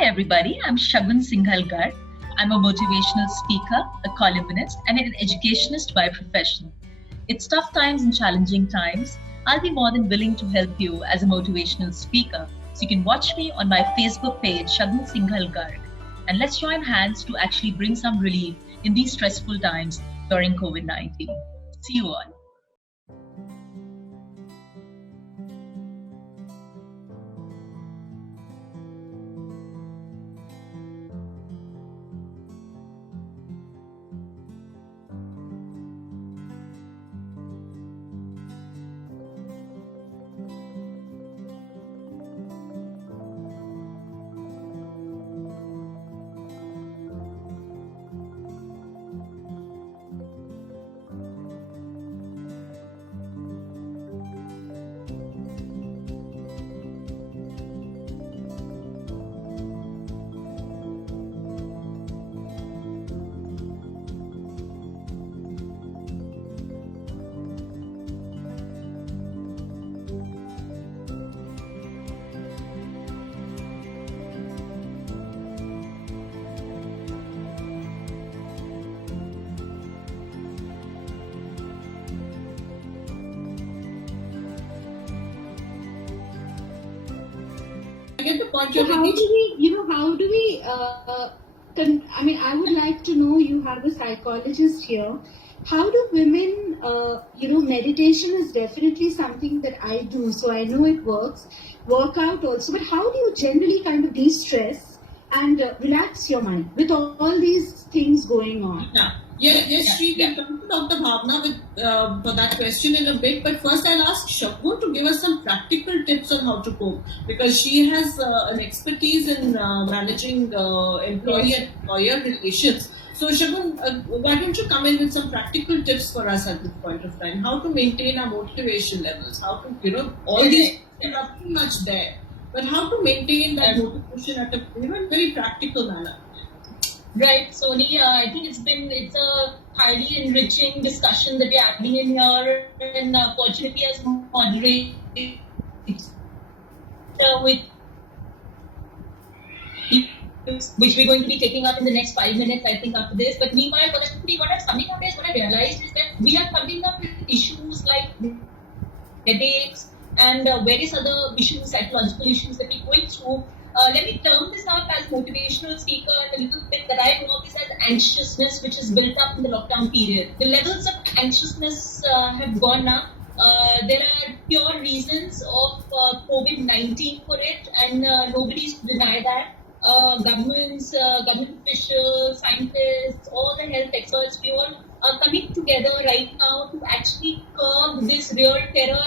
Hi everybody, I'm 𝐶𝐶𝐃𝐒𝐈���𝐔𝐿. I'm a motivational speaker, a columnist, and an educationist by profession. It's tough times and challenging times. I'll be more than willing to help you as a motivational speaker. So you can watch me on my Facebook page, 𝐶𝐶𝐃𝐒𝐈𝐎𝐔𝐿, and let's join hands to actually bring some relief in these stressful times during COVID-19. See you all. I get the point. So how do we, I would like to know, you have a psychologist here. How do women, meditation is definitely something that I do, so I know it works. Workout also, but how do you generally kind of de-stress and relax your mind with all these things going on? Yes, Sri, we'll come to Dr. Bhavna for that question in a bit. But first, I'll ask Shakun to give us some practical tips on how to cope, because she has an expertise in managing employee and employer relations. So, Shakun, why don't you come in with some practical tips for us at this point of time? How to maintain our motivation levels? How to, all these things are pretty much there, but how to maintain that motivation at a very practical manner? Right, Soni, I think it's a highly enriching discussion that we're having in here, and fortunately as moderator which we're going to be taking up in the next 5 minutes, I think, after this. But meanwhile, what I realized is that we are coming up with issues like headaches and various other issues, psychological issues that we're going through. Let me term this up as motivational speaker, and a little bit that I know this as anxiousness, which is built up in the lockdown period. The levels of anxiousness have gone up. There are pure reasons of COVID-19 for it, and nobody's denied that. Governments, government officials, scientists, all the health experts, we all are coming together right now to actually curb this real terror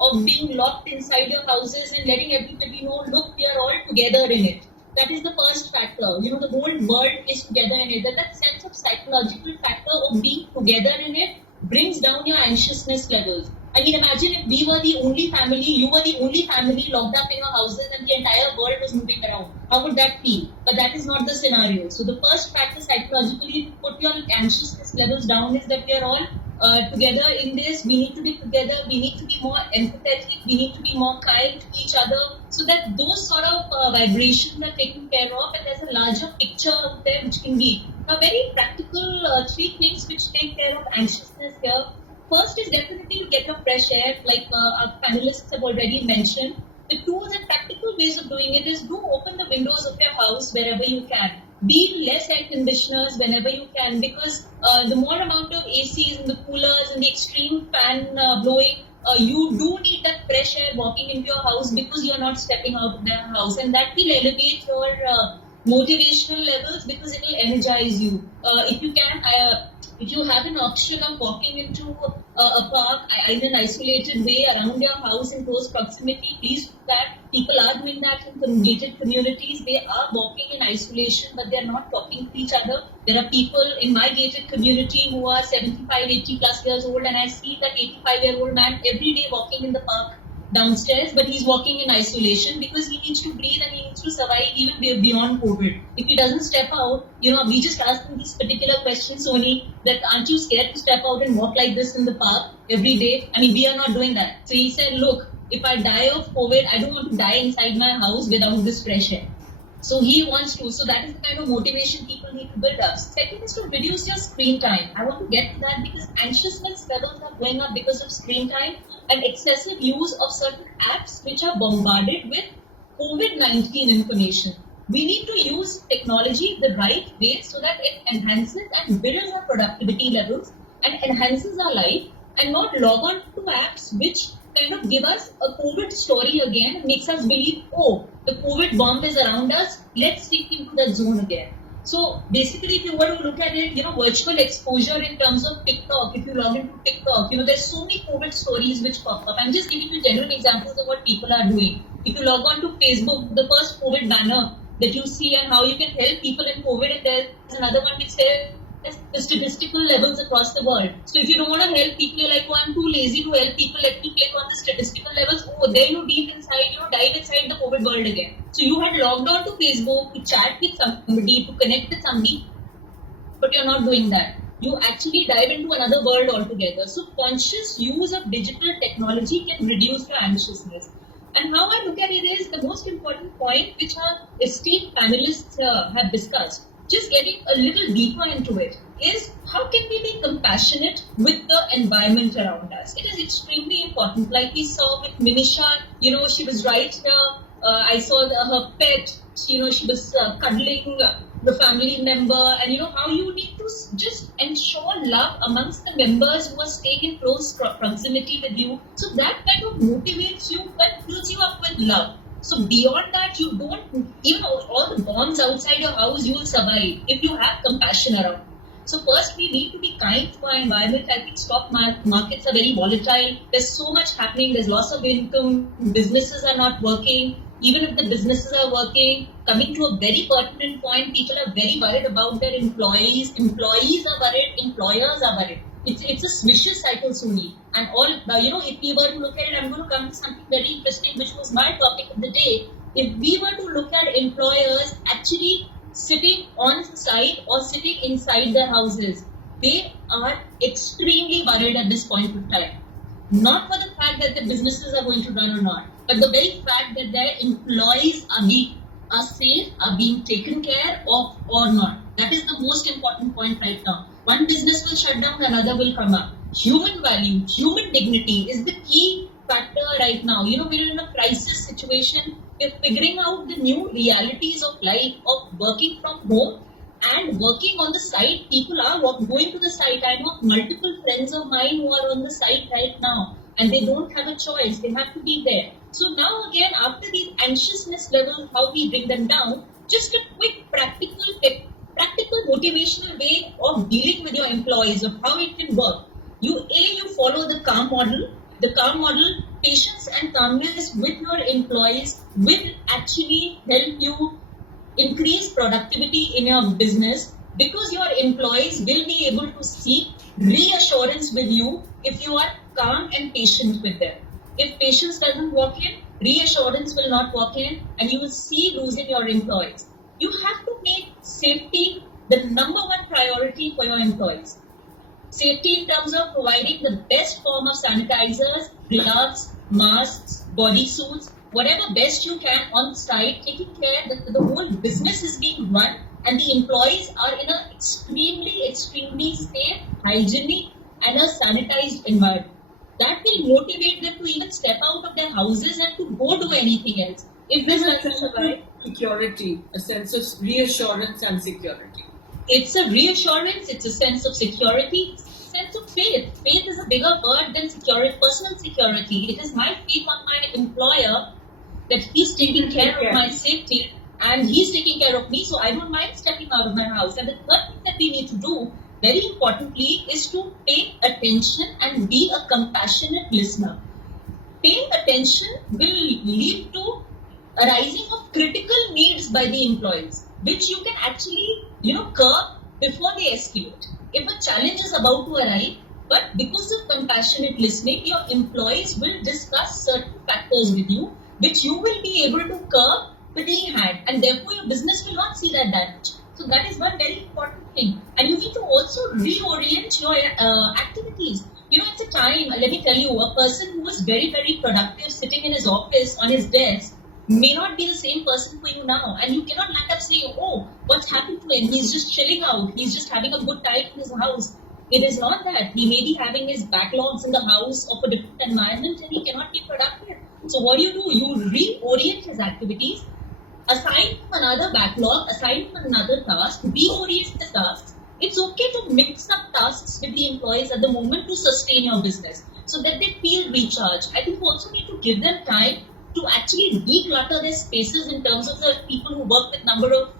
of being locked inside your houses and letting everybody know, look, we are all together in it. That is the first factor. The whole world is together in it. That sense of psychological factor of being together in it brings down your anxiousness levels. I mean, imagine if we were the only family, you were the only family locked up in your houses and the entire world was moving around. How would that feel? But that is not the scenario. So the first factor psychologically to put your anxiousness levels down is that we are all together in this. We need to be together. We need to be more empathetic. We need to be more kind to each other, so that those sort of vibrations are taken care of, and there's a larger picture out there which can be very practical 3 things which take care of anxiousness here. First is definitely to get your fresh air, like our panelists have already mentioned. The tools and practical ways of doing it is do open the windows of your house wherever you can. Be less air conditioners whenever you can, because the more amount of ACs and the coolers and the extreme fan blowing, you do need that fresh air walking into your house because you're not stepping out of the house, and that will elevate your motivational levels because it will energize you. If you can, if you have an option of walking into a park in an isolated way around your house in close proximity, please do that. People are doing that in gated communities. They are walking in isolation, but they are not talking to each other. There are people in my gated community who are 75, 80 plus years old, and I see that 85-year-old man every day walking in the park downstairs, but he's walking in isolation because he needs to breathe and he needs to survive even beyond COVID. If he doesn't step out, we just asked him these particular questions only, that aren't you scared to step out and walk like this in the park every day? I mean, we are not doing that. So he said, look, if I die of COVID, I don't want to die inside my house without this fresh air. So he wants to. So that is the kind of motivation people need to build up. Second is to reduce your screen time. I want to get to that because anxiousness levels are going up because of screen time and excessive use of certain apps which are bombarded with COVID-19 information. We need to use technology the right way so that it enhances and builds our productivity levels and enhances our life, and not log on to apps which kind of give us a COVID story again and makes us believe, oh, the COVID bomb is around us, let's stick into that zone again. So basically, if you were to look at it, virtual exposure in terms of TikTok, if you log into TikTok, there's so many COVID stories which pop up. I'm just giving you genuine examples of what people are doing. If you log on to Facebook, the first COVID banner that you see and how you can help people in COVID, and there's another one which says the statistical levels across the world. So if you don't want to help people, you're like, oh, I'm too lazy to help people, let me click on the statistical levels. Oh, then you dive inside the COVID world again. So you had logged on to Facebook to chat with somebody, to connect with somebody, but you're not doing that. You actually dive into another world altogether. So conscious use of digital technology can reduce your anxiousness. And how I look at it is the most important point which our esteemed panelists have discussed, just getting a little deeper into it, is how can we be compassionate with the environment around us? It is extremely important. Like we saw with Minisha, she was right here. I saw her pet, she was cuddling the family member, and how you need to just ensure love amongst the members who are staying in close proximity with you. So that kind of motivates you, but fills you up with love. So beyond that, you don't, even all the bombs outside your house, you will survive if you have compassion around. So first, we need to be kind to our environment. I think stock markets are very volatile. There's so much happening. There's loss of income. Businesses are not working. Even if the businesses are working, coming to a very pertinent point, people are very worried about their employees. Employees are worried. Employers are worried. It's a vicious cycle, Suni. And all, if we were to look at it, I'm going to come to something very interesting, which was my topic of the day. If we were to look at employers actually sitting on site or sitting inside their houses, they are extremely worried at this point of time. Not for the fact that the businesses are going to run or not, but the very fact that their employees are safe, are being taken care of or not. That is the most important point right now. One business will shut down, another will come up. Human value, human dignity is the key factor right now. We're in a crisis situation. We're figuring out the new realities of life, of working from home and working on the site. People are going to the site. I know multiple friends of mine who are on the site right now, and they don't have a choice. They have to be there. So now again, after these anxiousness levels, how we bring them down, just a quick practical motivational way of dealing with your employees, of how it can work. You follow the CALM model. The CALM model, patience and calmness with your employees will actually help you increase productivity in your business, because your employees will be able to seek reassurance with you if you are calm and patient with them. If patience doesn't walk in, reassurance will not walk in, and you will see losing your employees. You have to make safety the number one priority for your employees. Safety in terms of providing the best form of sanitizers, gloves, masks, body suits, whatever best you can on site, taking care that the whole business is being run and the employees are in an extremely safe, hygienic and a sanitized environment. That will motivate them to even step out of their houses and to go do anything else. If this is security, a sense of reassurance and security. It's a reassurance, it's a sense of security, sense of faith. Faith is a bigger word than security, personal security. It is my faith on my employer that he's taking care of my safety and he's taking care of me, so I don't mind stepping out of my house. And the third thing that we need to do, very importantly, is to pay attention and be a compassionate listener. Paying attention will lead to arising of critical needs by the employees, which you can actually, curb before they escalate. If a challenge is about to arrive, but because of compassionate listening, your employees will discuss certain factors with you, which you will be able to curb with the hand, and therefore your business will not see that damage. So that is one very important thing. And you need to also reorient your activities. It's a time, let me tell you, a person who was very, very productive sitting in his office on his desk may not be the same person for you now. And you cannot land up saying, oh, what's happened to him? He's just chilling out. He's just having a good time in his house. It is not that. He may be having his backlogs in the house of a different environment and he cannot be productive. So what do? You reorient his activities, assign him another backlog, assign him another task, reorient the tasks. It's okay to mix up tasks with the employees at the moment to sustain your business so that they feel recharged. I think you also need to give them time to actually declutter their spaces in terms of the people who work with number of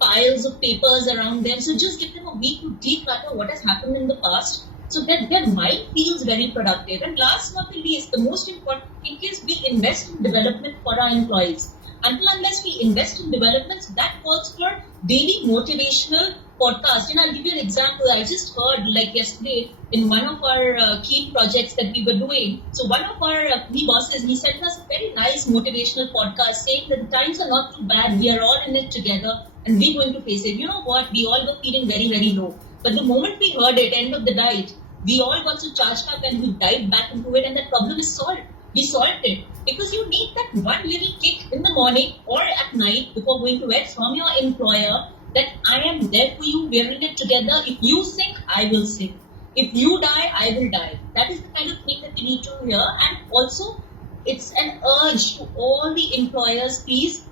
piles of papers around them. So just give them a week to declutter what has happened in the past so that their mind feels very productive. And last but not the least, the most important thing is we invest in development for our employees. Until unless we invest in developments, that calls for daily motivational podcasts. I'll give you an example. I just heard yesterday in one of our key projects that we were doing. So one of our key bosses, he sent us a very nice motivational podcast saying that the times are not too bad. We are all in it together and we're going to face it. You know what? We all were feeling very, very low. But the moment we heard it, end of the night, we all got so charged up and we dived back into it and that problem is solved. We solved it because you need that one little kick in the morning or at night before going to bed from your employer that I am there for you, we're in it together. If you sink, I will sink. If you die, I will die. That is the kind of thing that we need to hear. And also, it's an urge to all the employers, please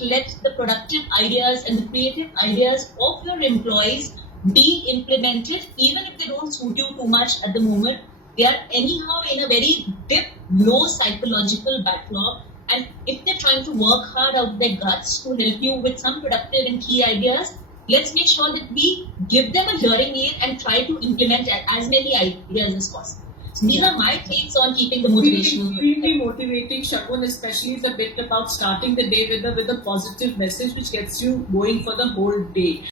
let the productive ideas and the creative ideas of your employees be implemented, even if they don't suit you too much at the moment. They are anyhow in a very deep, low psychological backlog. And if they're trying to work hard out their guts to help you with some productive and key ideas, let's make sure that we give them a hearing aid and try to implement as many ideas as possible. So these are my takes on keeping the motivation. Extremely motivating, Shagun, especially the bit about starting the day with a positive message which gets you going for the whole day.